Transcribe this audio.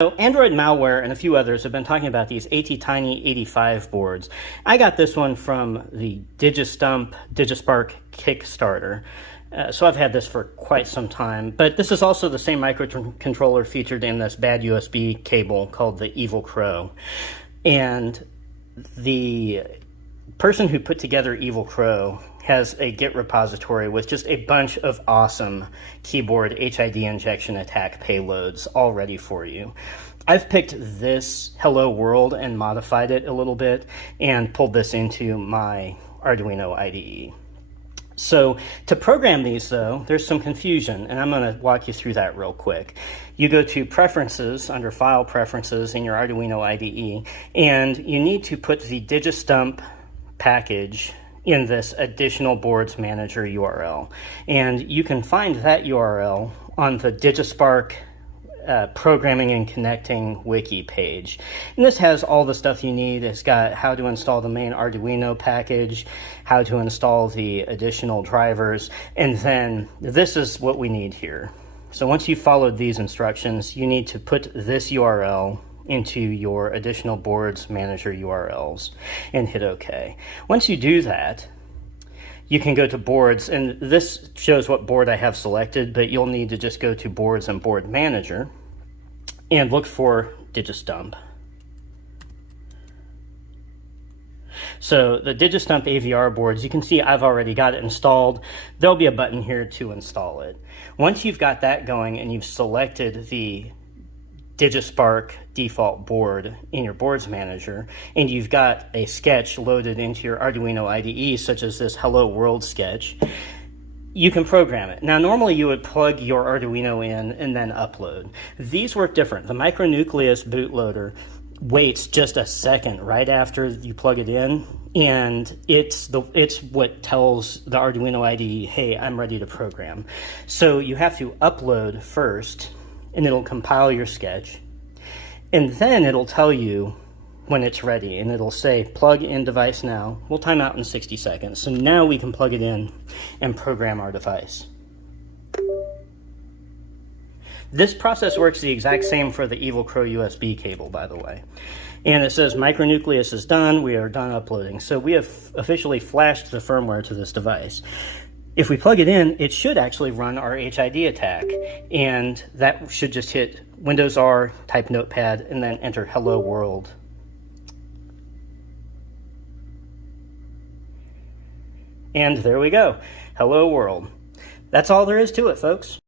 So Android Malware and a few others have been talking about these Attiny85 boards. I got this one from the Digispark Kickstarter. So I've had this for quite some time, but this is also the same microcontroller featured in this bad USB cable called the Evil Crow. And the person who put together Evil Crow has a Git repository with just a bunch of awesome keyboard HID injection attack payloads all ready for you. I've picked this Hello World and modified it a little bit and pulled this into my Arduino IDE. So to program these, though, there's some confusion, and I'm going to walk you through that real quick. You go to Preferences, under File Preferences in your Arduino IDE, and you need to put the Digistump package in this Additional Boards Manager URL. And you can find that URL on the Digispark Programming and Connecting wiki page. And this has all the stuff you need. It's got how to install the main Arduino package, how to install the additional drivers, and then this is what we need here. So once you've followed these instructions, you need to put this URL into your Additional Boards Manager URLs and hit OK. Once you do that, you can go to Boards, and this shows what board I have selected, but you'll need to just go to Boards and Board Manager and look for Digistump. So the Digistump AVR boards, you can see I've already got it installed. There'll be a button here to install it. Once you've got that going and you've selected the Digispark default board in your boards manager, and you've got a sketch loaded into your Arduino IDE, such as this Hello World sketch, you can program it. Now, normally you would plug your Arduino in and then upload. These work different. The micronucleus bootloader waits just a second right after you plug it in, and it's what tells the Arduino IDE, hey, I'm ready to program. So you have to upload first, and it'll compile your sketch, and then it'll tell you when it's ready, and it'll say plug in device now. We'll time out in 60 seconds. So now we can plug it in and program our device. This process works the exact same for the Evil Crow USB cable, by the way. And it says micronucleus is done, we are done uploading. So we have officially flashed the firmware to this device. If we plug it in, it should actually run our HID attack, and that should just hit Windows R, type Notepad, and then enter Hello World. And there we go, Hello World. That's all there is to it, folks.